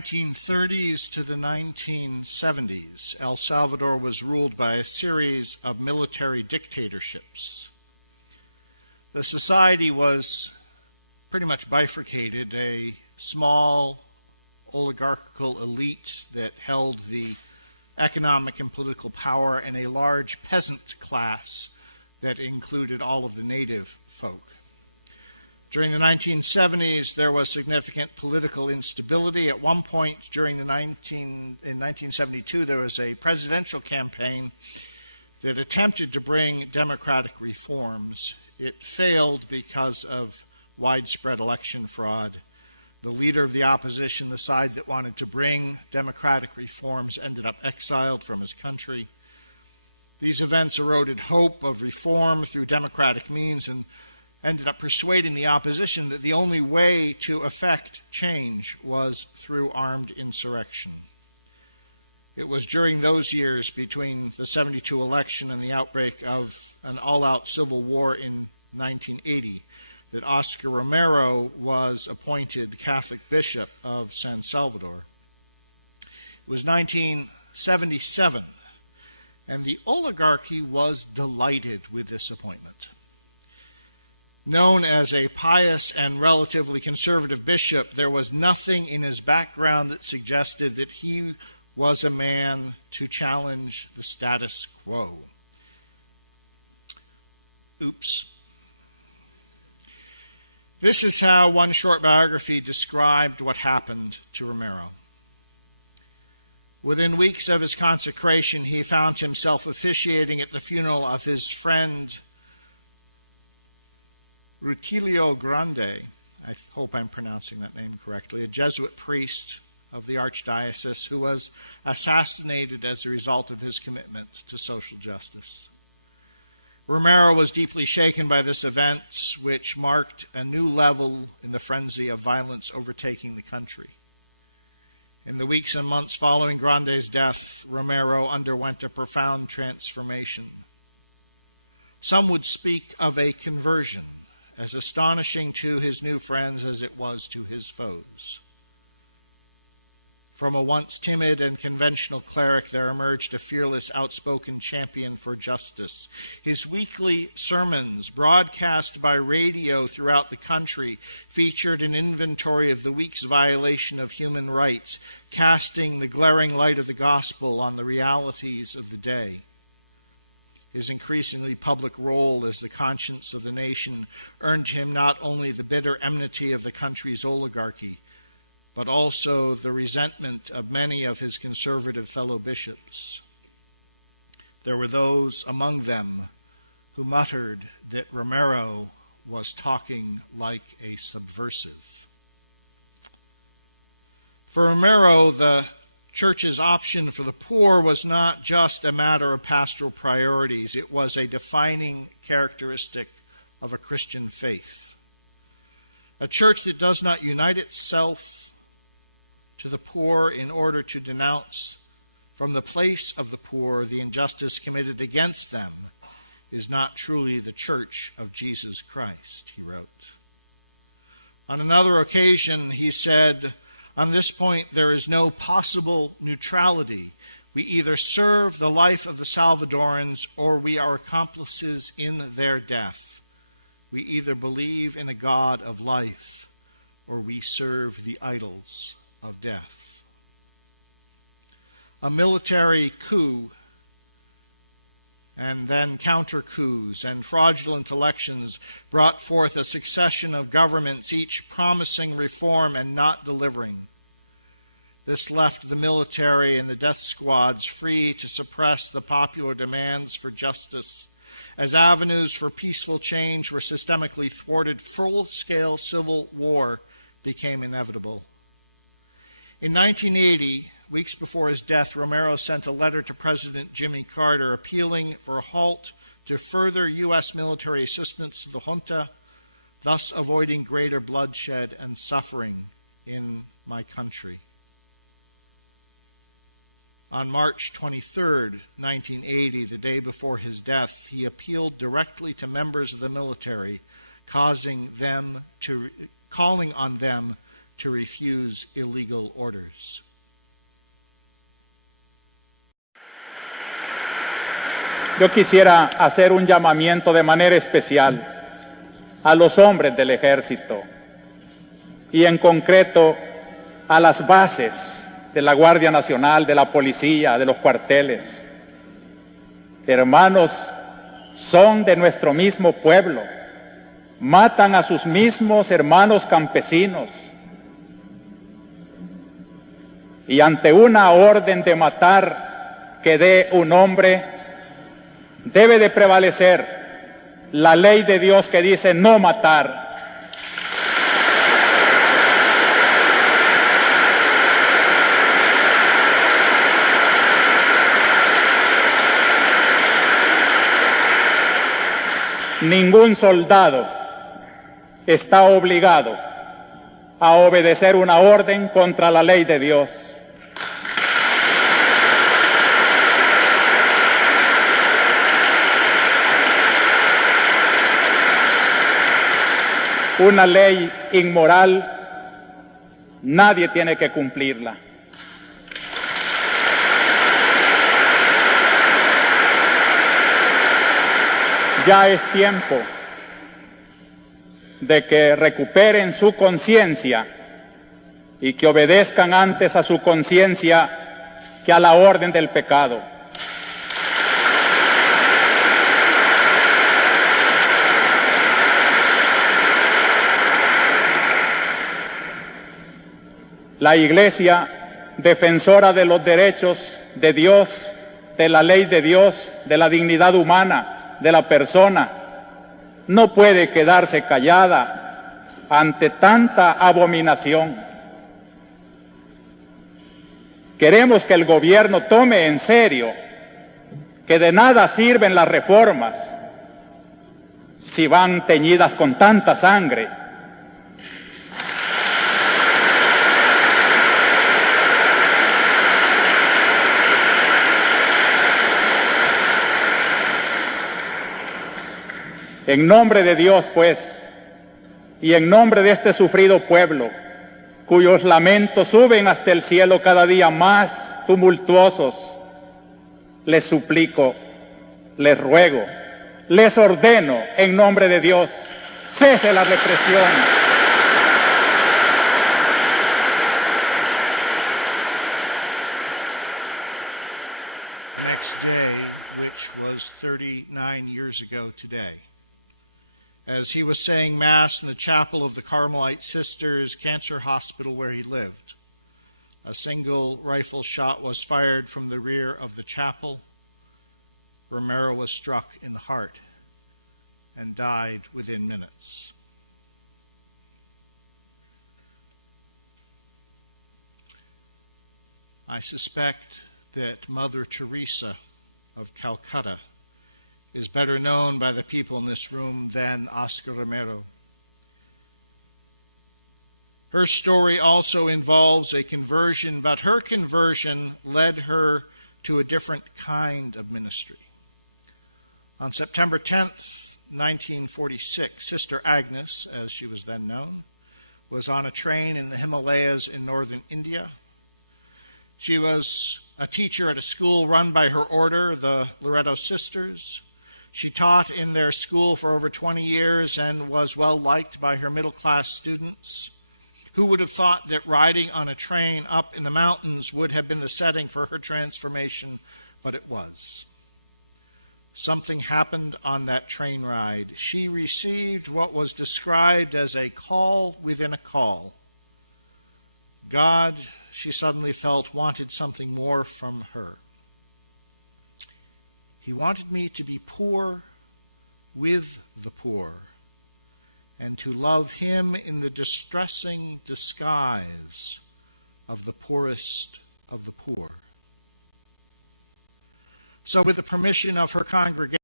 1930s to the 1970s, El Salvador was ruled by a series of military dictatorships. The society was pretty much bifurcated, a small oligarchical elite that held the economic and political power, and a large peasant class that included all of the native folk. During the 1970s, there was significant political instability. At one point in 1972, there was a presidential campaign that attempted to bring democratic reforms. It failed because of widespread election fraud. The leader of the opposition, the side that wanted to bring democratic reforms, ended up exiled from his country. These events eroded hope of reform through democratic means and ended up persuading the opposition that the only way to effect change was through armed insurrection. It was during those years between the 72 election and the outbreak of an all-out civil war in 1980 that Oscar Romero was appointed Catholic Bishop of San Salvador. It was 1977, and the oligarchy was delighted with this appointment. Known as a pious and relatively conservative bishop, there was nothing in his background that suggested that he was a man to challenge the status quo. Oops. This is how one short biography described what happened to Romero. Within weeks of his consecration, he found himself officiating at the funeral of his friend Rutilio Grande, I hope I'm pronouncing that name correctly, a Jesuit priest of the archdiocese who was assassinated as a result of his commitment to social justice. Romero was deeply shaken by this event, which marked a new level in the frenzy of violence overtaking the country. In the weeks and months following Grande's death, Romero underwent a profound transformation. Some would speak of a conversion, as astonishing to his new friends as it was to his foes. From a once timid and conventional cleric, there emerged a fearless, outspoken champion for justice. His weekly sermons, broadcast by radio throughout the country, featured an inventory of the week's violation of human rights, casting the glaring light of the gospel on the realities of the day. His increasingly public role as the conscience of the nation earned him not only the bitter enmity of the country's oligarchy, but also the resentment of many of his conservative fellow bishops. There were those among them who muttered that Romero was talking like a subversive. For Romero, the church's option for the poor was not just a matter of pastoral priorities. It was a defining characteristic of a Christian faith. A church that does not unite itself to the poor in order to denounce from the place of the poor the injustice committed against them is not truly the church of Jesus Christ, he wrote. On another occasion, he said, "On this point, there is no possible neutrality. We either serve the life of the Salvadorans or we are accomplices in their death. We either believe in a God of life or we serve the idols of death." A military coup and then counter-coups and fraudulent elections brought forth a succession of governments, each promising reform and not delivering. This left the military and the death squads free to suppress the popular demands for justice. As avenues for peaceful change were systemically thwarted, full-scale civil war became inevitable. In 1980, weeks before his death, Romero sent a letter to President Jimmy Carter appealing for a halt to further U.S. military assistance to the junta, thus avoiding greater bloodshed and suffering in my country. On March 23, 1980, the day before his death, he appealed directly to members of the military, calling on them to refuse illegal orders. Yo quisiera hacer un llamamiento de manera especial a los hombres del ejército y en concreto a las bases de la Guardia Nacional, de la policía, de los cuarteles. Hermanos, son de nuestro mismo pueblo, matan a sus mismos hermanos campesinos y ante una orden de matar que dé un hombre, debe de prevalecer la ley de Dios que dice no matar. Ningún soldado está obligado a obedecer una orden contra la ley de Dios. Una ley inmoral, nadie tiene que cumplirla. Ya es tiempo de que recuperen su conciencia y que obedezcan antes a su conciencia que a la orden del pecado. La Iglesia, defensora de los derechos de Dios, de la ley de Dios, de la dignidad humana, de la persona, no puede quedarse callada ante tanta abominación. Queremos que el gobierno tome en serio que de nada sirven las reformas si van teñidas con tanta sangre. En nombre de Dios, pues, y en nombre de este sufrido pueblo, cuyos lamentos suben hasta el cielo cada día más tumultuosos, les suplico, les ruego, les ordeno en nombre de Dios, cese la represión. Next day, which was 39 years ago today, as he was saying Mass in the chapel of the Carmelite Sisters Cancer Hospital where he lived, a single rifle shot was fired from the rear of the chapel. Romero was struck in the heart and died within minutes. I suspect that Mother Teresa of Calcutta is better known by the people in this room than Oscar Romero. Her story also involves a conversion, but her conversion led her to a different kind of ministry. On September 10th, 1946, Sister Agnes, as she was then known, was on a train in the Himalayas in northern India. She was a teacher at a school run by her order, the Loreto Sisters. She taught in their school for over 20 years and was well liked by her middle-class students. Who would have thought that riding on a train up in the mountains would have been the setting for her transformation, but it was. Something happened on that train ride. She received what was described as a call within a call. God, she suddenly felt, wanted something more from her. He wanted me to be poor with the poor and to love him in the distressing disguise of the poorest of the poor. So with the permission of her congregation,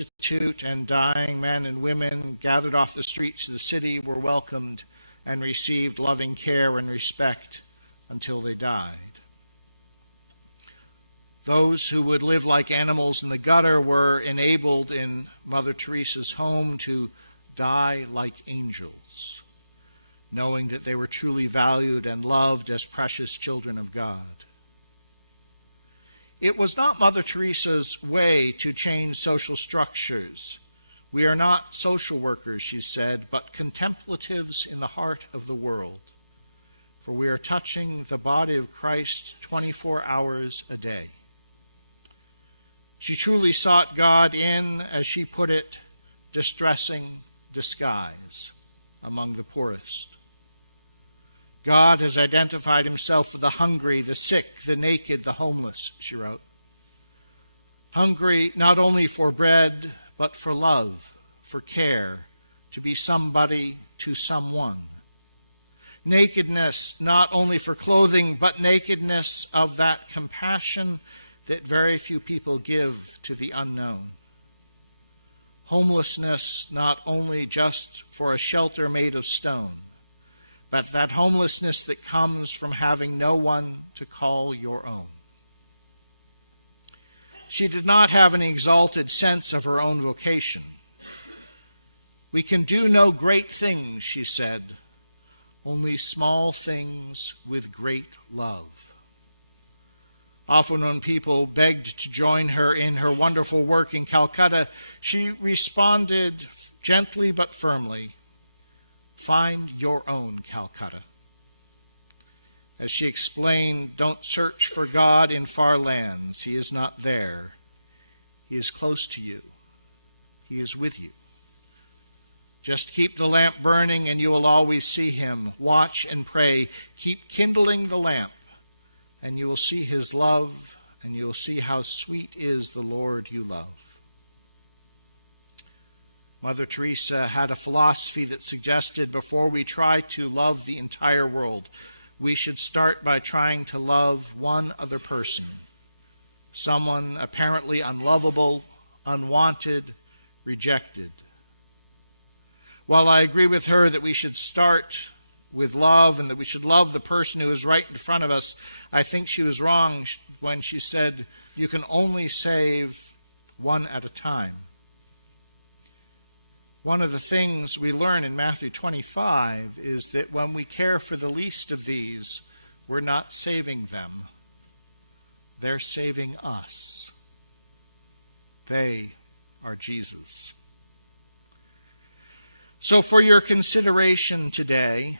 destitute and dying men and women gathered off the streets of the city were welcomed and received loving care and respect until they died. Those who would live like animals in the gutter were enabled in Mother Teresa's home to die like angels, knowing that they were truly valued and loved as precious children of God. It was not Mother Teresa's way to change social structures. We are not social workers, she said, but contemplatives in the heart of the world, for we are touching the body of Christ 24 hours a day. She truly sought God in, as she put it, distressing disguise among the poorest. God has identified himself with the hungry, the sick, the naked, the homeless, she wrote. Hungry not only for bread, but for love, for care, to be somebody to someone. Nakedness not only for clothing, but nakedness of that compassion that very few people give to the unknown. Homelessness not only just for a shelter made of stone, but that homelessness that comes from having no one to call your own. She did not have an exalted sense of her own vocation. We can do no great things, she said, only small things with great love. Often when people begged to join her in her wonderful work in Calcutta, she responded gently but firmly, "Find your own Calcutta." As she explained, don't search for God in far lands. He is not there. He is close to you. He is with you. Just keep the lamp burning and you will always see him. Watch and pray. Keep kindling the lamp and you will see his love and you will see how sweet is the Lord you love. Mother Teresa had a philosophy that suggested before we try to love the entire world, we should start by trying to love one other person, someone apparently unlovable, unwanted, rejected. While I agree with her that we should start with love and that we should love the person who is right in front of us, I think she was wrong when she said you can only save one at a time. One of the things we learn in Matthew 25 is that when we care for the least of these, we're not saving them. They're saving us. They are Jesus. So for your consideration today,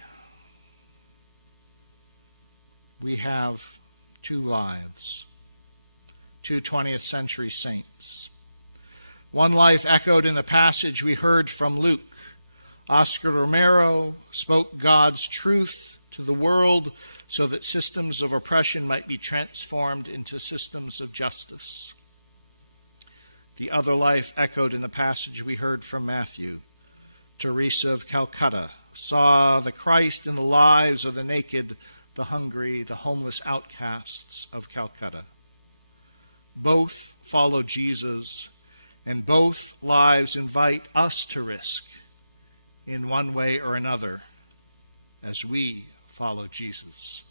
we have two lives, two 20th century saints. One life echoed in the passage we heard from Luke. Oscar Romero spoke God's truth to the world so that systems of oppression might be transformed into systems of justice. The other life echoed in the passage we heard from Matthew. Teresa of Calcutta saw the Christ in the lives of the naked, the hungry, the homeless outcasts of Calcutta. Both follow Jesus, and both lives invite us to risk in one way or another as we follow Jesus.